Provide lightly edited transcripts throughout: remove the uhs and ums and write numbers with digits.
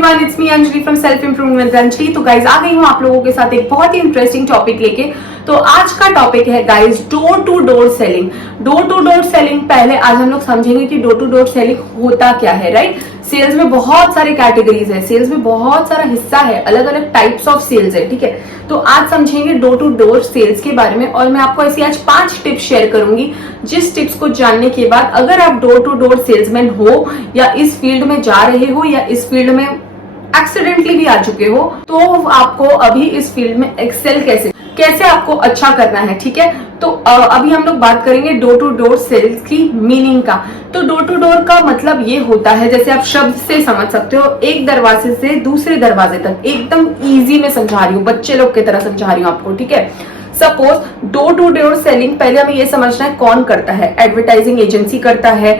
Everyone, it's me Anjali from self improvement Anjali. तो guys आ गई हूँ आप लोगों के साथ एक बहुत ही इंटरेस्टिंग टॉपिक लेके। तो आज का टॉपिक है guys door to door selling. Door to door selling पहले आज हम लोग समझेंगे कि डोर टू डोर सेलिंग होता क्या है, राइट। सेल्स में बहुत सारे कैटेगरीज है, सेल्स में बहुत सारा हिस्सा है, अलग अलग टाइप्स ऑफ सेल्स है, ठीक है। तो आज समझेंगे डोर टू डोर सेल्स के बारे में और मैं आपको ऐसी आज 5 टिप्स शेयर करूंगी, जिस टिप्स को जानने के बाद अगर आप डोर टू डोर सेल्समैन हो या इस फील्ड में जा रहे हो या इस फील्ड में एक्सीडेंटली भी आ चुके हो, तो आपको अभी इस फील्ड में एक्सेल कैसे आपको अच्छा करना है, ठीक है। तो अभी हम लोग बात करेंगे डोर टू डोर सेल्स की मीनिंग का। तो डोर टू डोर का मतलब ये होता है, जैसे आप शब्द से समझ सकते हो, एक दरवाजे से दूसरे दरवाजे तक। एकदम इजी में समझा रही हूँ, बच्चे लोग की तरह समझा रही हूँ आपको, ठीक है। Suppose door to door selling पहले हमें ये समझना है कौन करता है। एडवर्टाइजिंग एजेंसी करता है,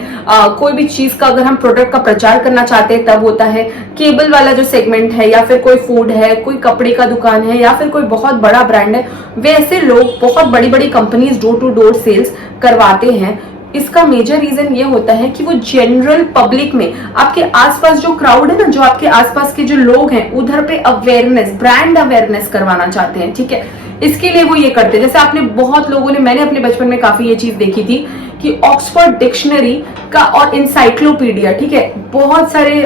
कोई भी चीज का अगर हम प्रोडक्ट का प्रचार करना चाहते हैं तब होता है। केबल वाला जो सेगमेंट है, या फिर कोई फूड है, कोई कपड़े का दुकान है, या फिर कोई बहुत बड़ा ब्रांड है, वैसे लोग बहुत बड़ी बड़ी companies door to door sales करवाते हैं। इसका मेजर रीजन ये होता है कि वो जनरल पब्लिक में, आपके आसपास जो क्राउड है ना, जो आपके आसपास के जो लोग हैं, उधर पे अवेयरनेस, ब्रांड अवेयरनेस करवाना चाहते हैं, ठीक है। इसके लिए वो ये करते हैं। जैसे आपने बहुत लोगों ने, मैंने अपने बचपन में काफी ये चीज देखी थी कि ऑक्सफोर्ड डिक्शनरी का और इंसाइक्लोपीडिया, ठीक है, बहुत सारे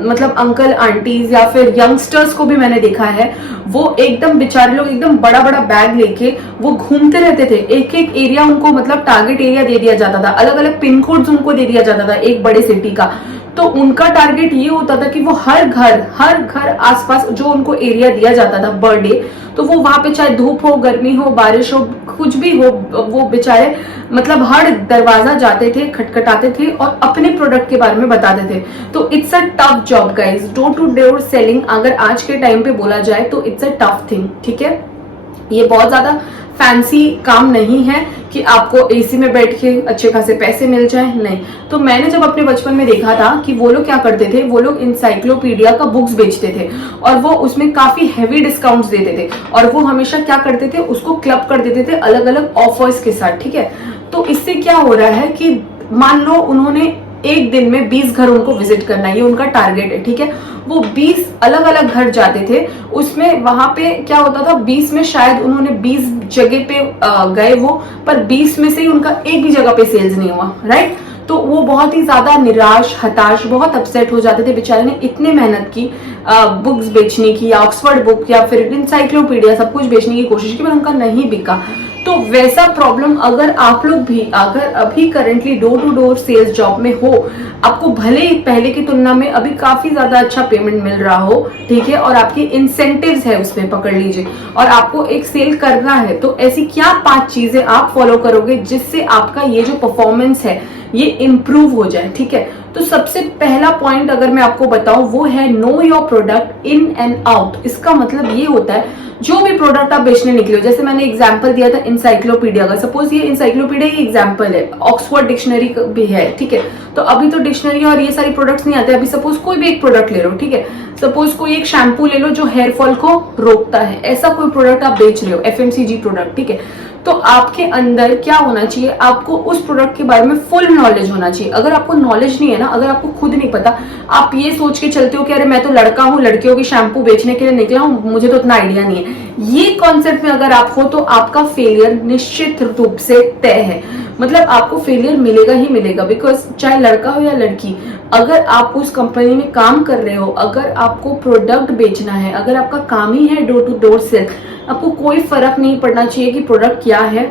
मतलब अंकल आंटीज या फिर यंगस्टर्स को भी मैंने देखा है, वो एकदम बेचारे लोग एकदम बड़ा बड़ा बैग लेके वो घूमते रहते थे। एक एक एरिया उनको मतलब टारगेट एरिया दे दिया जाता था, अलग अलग पिन कोड्स उनको दे दिया जाता था एक बड़े सिटी का। तो उनका टारगेट ये होता था कि वो हर घर आसपास जो उनको एरिया दिया जाता था बर्थडे, तो वो वहां पे चाहे धूप हो, गर्मी हो, बारिश हो, कुछ भी हो, वो बेचारे मतलब हर दरवाजा जाते थे, खटखटाते थे और अपने प्रोडक्ट के बारे में बताते थे। तो it's a tough job guys. Door to door selling अगर आज के टाइम पे बोला जाए तो इट्स अ टफ थिंग, ठीक है। ये बहुत ज्यादा फैंसी काम नहीं है कि आपको एसी में बैठ के अच्छे खासे पैसे मिल जाए, नहीं। तो मैंने जब अपने बचपन में देखा था कि वो लोग क्या करते थे, वो लोग इंसाइक्लोपीडिया का बुक्स बेचते थे और वो उसमें काफी हैवी डिस्काउंट्स देते थे और वो हमेशा क्या करते थे, उसको क्लब कर देते थे अलग अलग ऑफर्स के साथ, ठीक है। तो इससे क्या हो रहा है कि मान लो उन्होंने एक दिन में 20 घर उनको विजिट करना है, ये उनका टारगेट है, ठीक है। वो 20 अलग अलग घर जाते थे, उसमें वहां पे क्या होता था, 20 में शायद उन्होंने 20 जगह पे गए वो, पर 20 में से ही उनका एक भी जगह पे सेल्स नहीं हुआ, राइट। तो वो बहुत ही ज्यादा निराश, हताश, बहुत अपसेट हो जाते थे। बेचारे ने इतने मेहनत की बुक्स बेचने की, या ऑक्सफोर्ड बुक या फिर इंसाइक्लोपीडिया, सब कुछ बेचने की कोशिश की, पर उनका नहीं बिका। तो वैसा प्रॉब्लम अगर आप लोग भी अगर अभी currently door to door sales job में हो, आपको भले ही पहले की तुलना में अभी काफी ज्यादा अच्छा पेमेंट मिल रहा हो, ठीक है, और आपकी इंसेंटिव्स है उसमें, पकड़ लीजिए, और आपको एक सेल करना है, तो ऐसी क्या 5 चीजें आप फॉलो करोगे जिससे आपका ये जो परफॉर्मेंस है ये इंप्रूव हो जाए, ठीक है। तो सबसे पहला पॉइंट अगर मैं आपको बताऊं वो है know your product in and out. इसका मतलब ये होता है जो भी प्रोडक्ट आप बेचने निकले हो, जैसे मैंने एग्जांपल दिया था इंसाइक्लोपीडिया का, सपोज ये इंसाइक्लोपीडिया ही एग्जांपल है, ऑक्सफोर्ड डिक्शनरी भी है, ठीक है। तो अभी तो डिक्शनरी और ये सारी प्रोडक्ट्स नहीं आते, अभी सपोज कोई भी एक प्रोडक्ट ले लो, ठीक है। सपोज कोई एक शैम्पू ले लो जो हेयर फॉल को रोकता है, ऐसा कोई प्रोडक्ट आप बेच रहे हो, FMCG प्रोडक्ट, ठीक है। तो आपके अंदर क्या होना चाहिए, आपको उस प्रोडक्ट के बारे में फुल नॉलेज होना चाहिए। अगर आपको नॉलेज नहीं है ना, अगर आपको खुद नहीं पता, आप ये सोच के चलते हो कि अरे मैं तो लड़का हूँ, लड़कियों की शैम्पू बेचने के लिए निकला हूँ, मुझे तो इतना आइडिया नहीं है, ये कॉन्सेप्ट में अगर आप हो तो आपका फेलियर निश्चित रूप से तय है। मतलब आपको फेलियर मिलेगा ही मिलेगा, बिकॉज चाहे लड़का हो या लड़की, अगर आप उस कंपनी में काम कर रहे हो, अगर आपको प्रोडक्ट बेचना है, अगर आपका काम ही है डोर टू डोर सेल, आपको कोई फर्क नहीं पड़ना चाहिए कि प्रोडक्ट क्या है,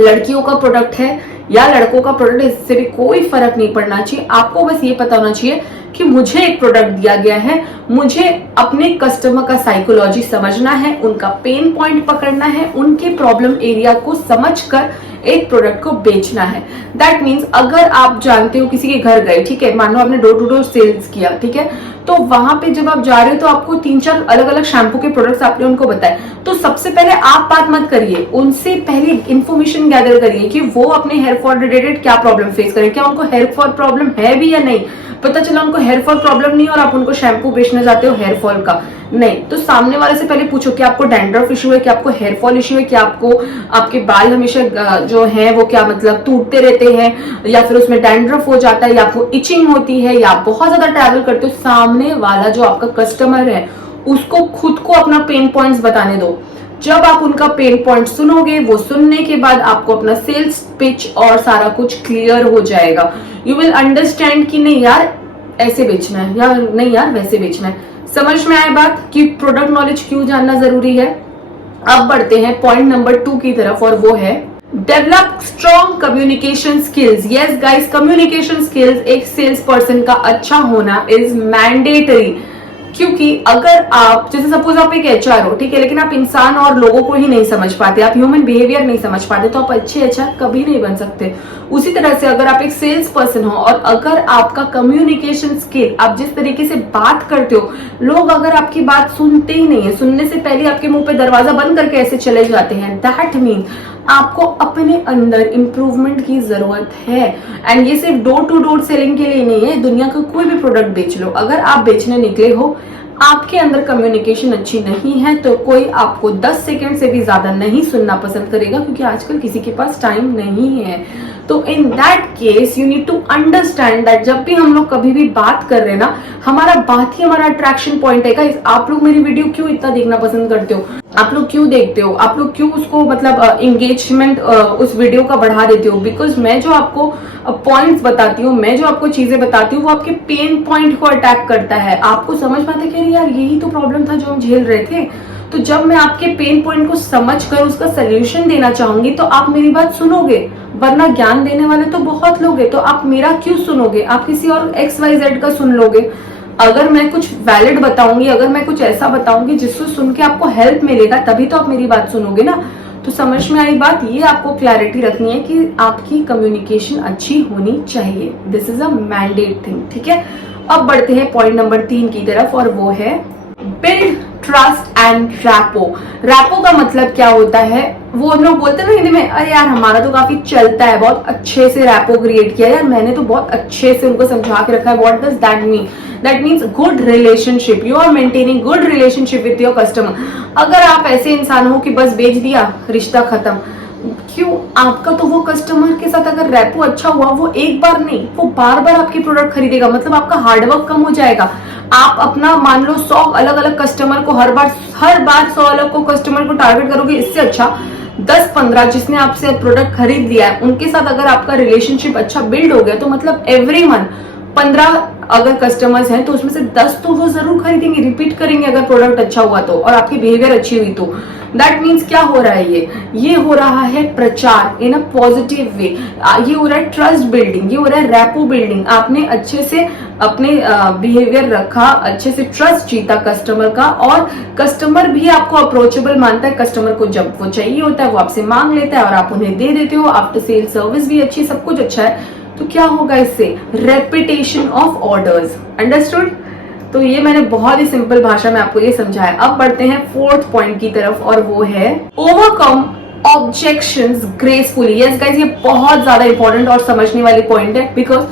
लड़कियों का प्रोडक्ट है या लड़कों का प्रोडक्ट, इससे भी कोई फर्क नहीं पड़ना चाहिए। आपको बस ये पता होना चाहिए कि मुझे एक प्रोडक्ट दिया गया है, मुझे अपने कस्टमर का साइकोलॉजी समझना है, उनका पेन पॉइंट पकड़ना है, उनके प्रॉब्लम एरिया को समझकर एक प्रोडक्ट को बेचना है। दैट मीन्स अगर आप जानते हो किसी के घर गए, ठीक है, मान लो आपने डोर टू डोर सेल्स किया, ठीक है, तो वहां पे जब आप जा रहे हो तो आपको 3-4 अलग अलग शैम्पू के प्रोडक्ट्स आपने उनको बताए, तो सबसे पहले आप बात मत करिए, उनसे पहले इंफॉर्मेशन गैदर करिए कि वो अपने हेयर फॉल रिलेटेड क्या प्रॉब्लम फेस करें, क्या उनको हेयर फॉल प्रॉब्लम है भी या नहीं। पता चला उनको हेयर फॉल प्रॉब्लम नहीं और आप उनको शैम्पू बेचने जाते हो हेयर फॉल का, नहीं, तो सामने वाले से पहले पूछो कि आपको डैंड्रफ इशू है, कि आपको हेयर फॉल इशू है, कि आपको आपके बाल हमेशा जो है वो क्या मतलब टूटते रहते हैं, या फिर उसमें डैंड्रफ हो जाता है, या आपको इचिंग होती है, या आप बहुत ज्यादा ट्रैवल करते हो। सामने वाला जो आपका कस्टमर है उसको खुद को अपना पेन पॉइंट्स बताने दो। जब आप उनका पेन पॉइंट सुनोगे, वो सुनने के बाद आपको अपना सेल्स पिच और सारा कुछ क्लियर हो जाएगा। यू विल अंडरस्टैंड कि नहीं यार ऐसे बेचना है, या नहीं यार वैसे बेचना है। समझ में आए बात कि प्रोडक्ट नॉलेज क्यों जानना जरूरी है। अब बढ़ते हैं पॉइंट नंबर 2 की तरफ, और वो है develop strong communication skills. Yes guys, communication skills एक सेल्स पर्सन का अच्छा होना इज मैंडेटरी। क्योंकि अगर आप जैसे सपोज आप एक एचआर हो, ठीक है, लेकिन आप इंसान और लोगों को ही नहीं समझ पाते, आप ह्यूमन बिहेवियर नहीं समझ पाते, तो आप अच्छे एचआर कभी नहीं बन सकते। उसी तरह से अगर आप एक सेल्स पर्सन हो और अगर आपका कम्युनिकेशन स्किल, आप जिस तरीके से बात करते हो, लोग अगर आपकी बात सुनते ही नहीं है, सुनने से पहले आपके मुंह पे दरवाजा बंद करके ऐसे चले जाते हैं, दैट मीन आपको अपने अंदर इंप्रूवमेंट की जरूरत है। एंड ये सिर्फ डोर टू डोर सेलिंग के लिए नहीं है, दुनिया का कोई भी प्रोडक्ट बेच लो, अगर आप बेचने निकले हो, आपके अंदर कम्युनिकेशन अच्छी नहीं है, तो कोई आपको 10 सेकंड से भी ज्यादा नहीं सुनना पसंद करेगा, क्योंकि आजकल किसी के पास टाइम नहीं है। तो in that case you need to understand that जब भी हम लोग कभी भी बात कर रहे हैं ना, हमारा बात ही हमारा अट्रैक्शन पॉइंट है। गाइस, आप लोग मेरी वीडियो क्यों इतना देखना पसंद करते हो, आप लोग क्यों देखते हो, आप लोग क्यों उसको मतलब एंगेजमेंट उस वीडियो का बढ़ा देते हो? बिकॉज मैं जो आपको पॉइंट्स बताती हूँ, मैं जो आपको चीजें बताती हूँ, वो आपके पेन पॉइंट को अटैक करता है। आपको समझ पाते कि यार यही तो प्रॉब्लम था जो हम झेल रहे थे। तो जब मैं आपके पेन पॉइंट को समझकर उसका सोल्यूशन देना चाहूंगी, तो आप मेरी बात सुनोगे, वरना ज्ञान देने वाले तो बहुत लोग हैं, तो आप मेरा क्यों सुनोगे? आप किसी और XYZ का सुन लोगे। अगर मैं कुछ वैलिड बताऊंगी, अगर मैं कुछ ऐसा बताऊंगी जिसको सुन के आपको हेल्प मिलेगा, तभी तो आप मेरी बात सुनोगे ना। तो समझ में आई बात? ये आपको क्लैरिटी रखनी है कि आपकी कम्युनिकेशन अच्छी होनी चाहिए। This is a mandate thing, ठीक है। अब बढ़ते हैं पॉइंट नंबर 3 की तरफ, और वो है build trust and rapport. Rapport का मतलब क्या होता है? वो हम लोग बोलते हैं ना हिंदी में, अरे यार हमारा तो काफी चलता है, बहुत अच्छे से रैपो क्रिएट किया यार, मैंने तो बहुत अच्छे से उनको समझा के रखा है। What does that mean? That means good relationship. You are maintaining good relationship with your customer. अगर आप ऐसे इंसान हो कि बस बेच दिया, रिश्ता खत्म, क्यों? आपका तो वो कस्टमर के साथ अगर रैपो अच्छा हुआ, वो एक बार नहीं, वो बार बार आपकी प्रोडक्ट खरीदेगा, मतलब आपका हार्डवर्क कम हो जाएगा। आप अपना मान लो 100 अलग अलग कस्टमर को हर बार 100 अलग को कस्टमर को टारगेट करोगे, इससे अच्छा 10-15 जिसने आपसे प्रोडक्ट खरीद लिया है, उनके साथ अगर आपका रिलेशनशिप अच्छा बिल्ड हो गया, तो मतलब एवरी मंथ 15 अगर कस्टमर्स हैं तो उसमें से 10 तो वो जरूर खरीदेंगे, रिपीट करेंगे अगर प्रोडक्ट अच्छा हुआ तो, और आपकी बिहेवियर अच्छी हुई तो। दैट मीन्स क्या हो रहा है? ये हो रहा है प्रचार इन अ पॉजिटिव वे, ये हो रहा है ट्रस्ट बिल्डिंग, ये हो रहा है रैपो बिल्डिंग। आपने अच्छे से अपने बिहेवियर रखा, अच्छे से ट्रस्ट जीता कस्टमर का, और कस्टमर भी आपको अप्रोचेबल मानता है। कस्टमर को जब वो चाहिए होता है वो आपसे मांग लेता है और आप उन्हें दे देते हो। आफ्टर सेल सर्विस भी अच्छी, सब कुछ अच्छा है। तो क्या होगा इससे? Repetition of orders. अंडरस्टूड? तो ये मैंने बहुत ही सिंपल भाषा में आपको ये समझाया। अब बढ़ते हैं 4th पॉइंट की तरफ, और वो है overcome objections gracefully. Yes guys, ये बहुत ज्यादा इंपॉर्टेंट और समझने वाली पॉइंट है। बिकॉज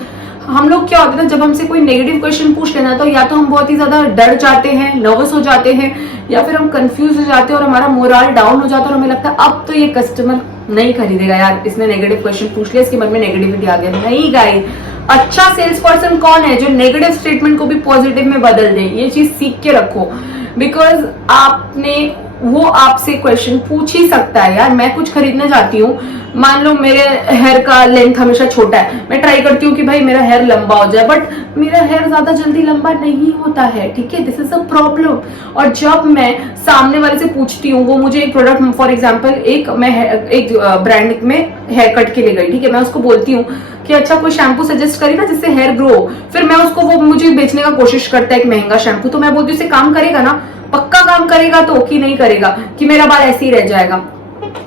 हम लोग क्या होता है, जब हमसे कोई नेगेटिव क्वेश्चन पूछ लेना, तो या तो हम बहुत ही ज्यादा डर जाते हैं, नर्वस हो जाते हैं, या फिर हम कंफ्यूज हो जाते हैं और हमारा मोरल डाउन हो जाता है और हमें लगता है अब तो ये कस्टमर नहीं खरीदेगा यार, इसने नेगेटिव क्वेश्चन पूछ लिया, इसके मन में नेगेटिविटी आ गया। नहीं गाइस, अच्छा सेल्स पर्सन कौन है? जो नेगेटिव स्टेटमेंट को भी पॉजिटिव में बदल दे। ये चीज सीख के रखो, बिकॉज आपने वो आपसे क्वेश्चन पूछ ही सकता है। यार मैं कुछ खरीदने जाती हूँ, मान लो मेरे हेयर का लेंथ हमेशा छोटा है, मैं ट्राई करती हूँ कि भाई मेरा हेयर लंबा हो जाए, बट मेरा हेयर ज्यादा जल्दी लंबा नहीं होता है, ठीक है, दिस इज अ प्रॉब्लम। और जब मैं सामने वाले से पूछती हूँ, वो मुझे एक प्रोडक्ट, फॉर एग्जाम्पल एक ब्रांड में हेयर कट के लिए गई, ठीक है, मैं उसको बोलती हूँ कि अच्छा कोई शैम्पू सजेस्ट करी ना जिससे हेयर ग्रो हो। फिर मैं उसको, वो मुझे बेचने का कोशिश करता है एक महंगा शैम्पू, तो मैं बोलती हूँ काम करेगा ना? पक्का काम करेगा तो, कि नहीं करेगा, कि मेरा बाल ऐसे ही रह जाएगा।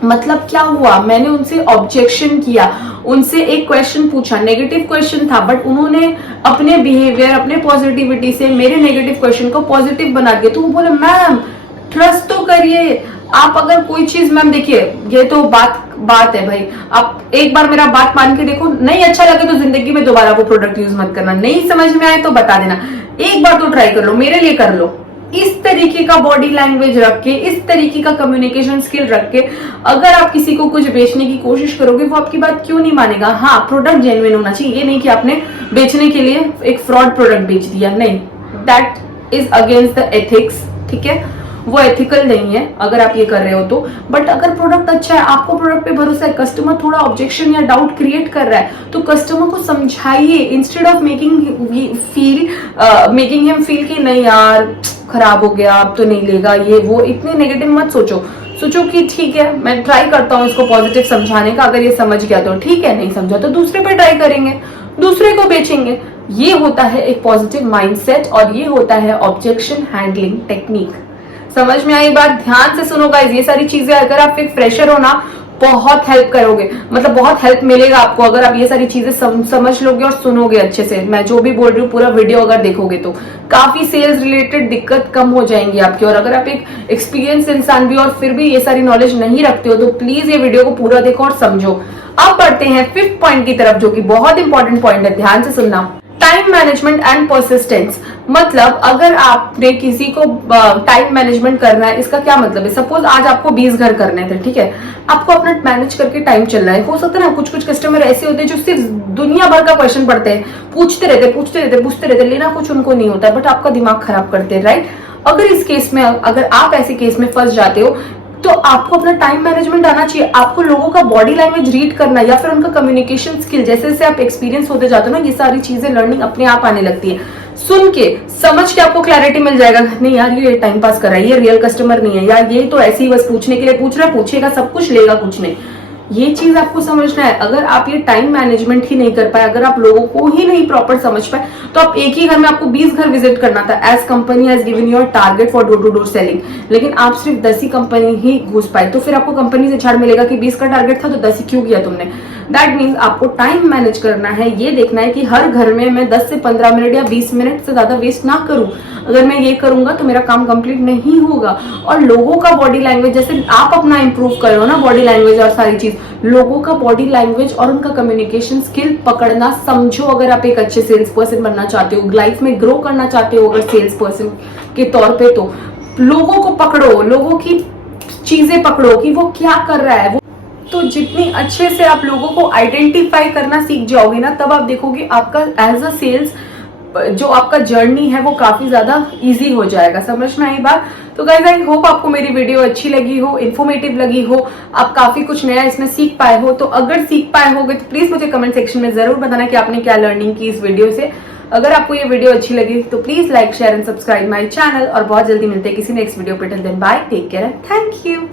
मतलब क्या हुआ? मैंने उनसे ऑब्जेक्शन किया, उनसे एक क्वेश्चन पूछा, नेगेटिव क्वेश्चन था, बट उन्होंने अपने बिहेवियर, अपने पॉजिटिविटी से मेरे नेगेटिव क्वेश्चन को पॉजिटिव बना दिया। तो वो बोले मैम ट्रस्ट तो करिए आप। अगर कोई चीज, मैम देखिए ये तो बात है भाई, आप एक बार मेरा बात मान के देखो, नहीं अच्छा लगे तो जिंदगी में दोबारा वो प्रोडक्ट यूज मत करना, नहीं समझ में आए तो बता देना, एक बार तो ट्राई कर लो, मेरे लिए कर लो, इस तरीके का बॉडी लैंग्वेज रख के, इस तरीके का कम्युनिकेशन स्किल रख के अगर आप किसी को कुछ बेचने की कोशिश करोगे, वो आपकी बात क्यों नहीं मानेगा। हाँ, प्रोडक्ट जेन्युइन होना चाहिए, ये नहीं कि आपने बेचने के लिए एक फ्रॉड प्रोडक्ट बेच दिया, नहीं, that is against the ethics, ठीक है, वो एथिकल नहीं है अगर आप ये कर रहे हो तो। बट अगर प्रोडक्ट अच्छा है, आपको प्रोडक्ट पे भरोसा है, कस्टमर थोड़ा ऑब्जेक्शन या डाउट क्रिएट कर रहा है, तो कस्टमर को समझाइए instead of making him feel कि नहीं यार खराब हो गया, अब तो नहीं लेगा, ये वो इतने नेगेटिव मत सोचो कि ठीक है मैं ट्राई करता हूँ इसको पॉजिटिव समझाने का, अगर ये समझ गया तो ठीक है, नहीं समझा तो दूसरे पे ट्राई करेंगे, दूसरे को बेचेंगे। ये होता है एक पॉजिटिव माइंडसेट और ये होता है ऑब्जेक्शन हैंडलिंग टेक्निक। समझ में आई बात? ध्यान से सुनो गाइस, ये सारी चीजें अगर आप एक फ्रेशर हो ना, बहुत हेल्प करोगे, मतलब बहुत हेल्प मिलेगा आपको अगर आप ये सारी चीजें समझ लोगे और सुनोगे अच्छे से। मैं जो भी बोल रही हूँ पूरा वीडियो अगर देखोगे तो काफी सेल्स रिलेटेड दिक्कत कम हो जाएंगी आपकी। और अगर आप एक एक्सपीरियंस इंसान भी और फिर भी ये सारी नॉलेज नहीं रखते हो तो प्लीज ये वीडियो को पूरा देखो और समझो। अब बढ़ते हैं 5th पॉइंट की तरफ, जो कि बहुत इंपॉर्टेंट पॉइंट है, ध्यान से सुनना। Time management and persistence. मतलब अगर आपने किसी को टाइम मैनेजमेंट करना है, इसका क्या मतलब है? सपोज आज आपको 20 घर करने थे, ठीक है, आपको अपना मैनेज करके टाइम चल रहा है। हो सकता है ना कुछ कस्टमर ऐसे होते हैं जो सिर्फ दुनिया भर का क्वेश्चन पढ़ते हैं, पूछते रहते, लेना कुछ उनको नहीं होता, बट आपका दिमाग खराब करते हैं, राइट? अगर इस केस में, अगर आप ऐसे केस में फंस जाते हो तो आपको अपना टाइम मैनेजमेंट आना चाहिए। आपको लोगों का बॉडी लैंग्वेज रीड करना या फिर उनका कम्युनिकेशन स्किल, जैसे जैसे आप एक्सपीरियंस होते जाते हो ना, ये सारी चीजें लर्निंग अपने आप आने लगती है। सुन के समझ के आपको क्लैरिटी मिल जाएगा, नहीं यार ये टाइम पास कर रहा है, ये रियल कस्टमर नहीं है, यार ये तो ऐसे ही बस पूछने के लिए पूछ रहा है, पूछेगा सब कुछ लेगा कुछ नहीं। ये चीज आपको समझना है। अगर आप ये टाइम मैनेजमेंट ही नहीं कर पाए, अगर आप लोगों को ही नहीं प्रॉपर समझ पाए, तो आप एक ही घर में आपको 20 घर विजिट करना था, as company has given your target for door to door selling, लेकिन आप सिर्फ 10 ही कंपनी ही घुस पाए, तो फिर आपको कंपनी से छाड़ मिलेगा कि 20 का टारगेट था तो 10 ही क्यों किया तुमने। दैट मीन्स आपको टाइम मैनेज करना है, ये देखना है कि हर घर में मैं 10 से 15 मिनट या 20 मिनट से ज्यादा वेस्ट ना करूं। अगर मैं ये करूंगा तो मेरा काम कंप्लीट नहीं होगा। और लोगों का बॉडी लैंग्वेज, जैसे आप अपना इंप्रूव करो ना बॉडी लैंग्वेज और सारी चीज, लोगों का बॉडी लैंग्वेज और उनका कम्युनिकेशन स्किल पकड़ना समझो। अगर आप एक अच्छे सेल्स पर्सन बनना चाहते हो, लाइफ में ग्रो करना चाहते हो अगर सेल्स पर्सन के तौर पे, तो लोगों को पकड़ो, लोगों की चीजें पकड़ो कि वो क्या कर रहा है। तो जितनी अच्छे से आप लोगों को आइडेंटिफाई करना सीख जाओगे ना, तब आप देखोगे आपका एज अ सेल्स जो आपका जर्नी है वो काफी ज्यादा इजी हो जाएगा। समझ में आई बात? तो गाइस आई होप आपको मेरी वीडियो अच्छी लगी हो, इन्फॉर्मेटिव लगी हो, आप काफी कुछ नया इसमें सीख पाए हो। तो अगर सीख पाए होगे तो प्लीज मुझे कमेंट सेक्शन में जरूर बताना कि आपने क्या लर्निंग की इस वीडियो से। अगर आपको ये वीडियो अच्छी लगी तो please like share and subscribe my channel, और बहुत जल्दी मिलते हैं किसी नेक्स्ट वीडियो पे। Till then bye, take care, thank you.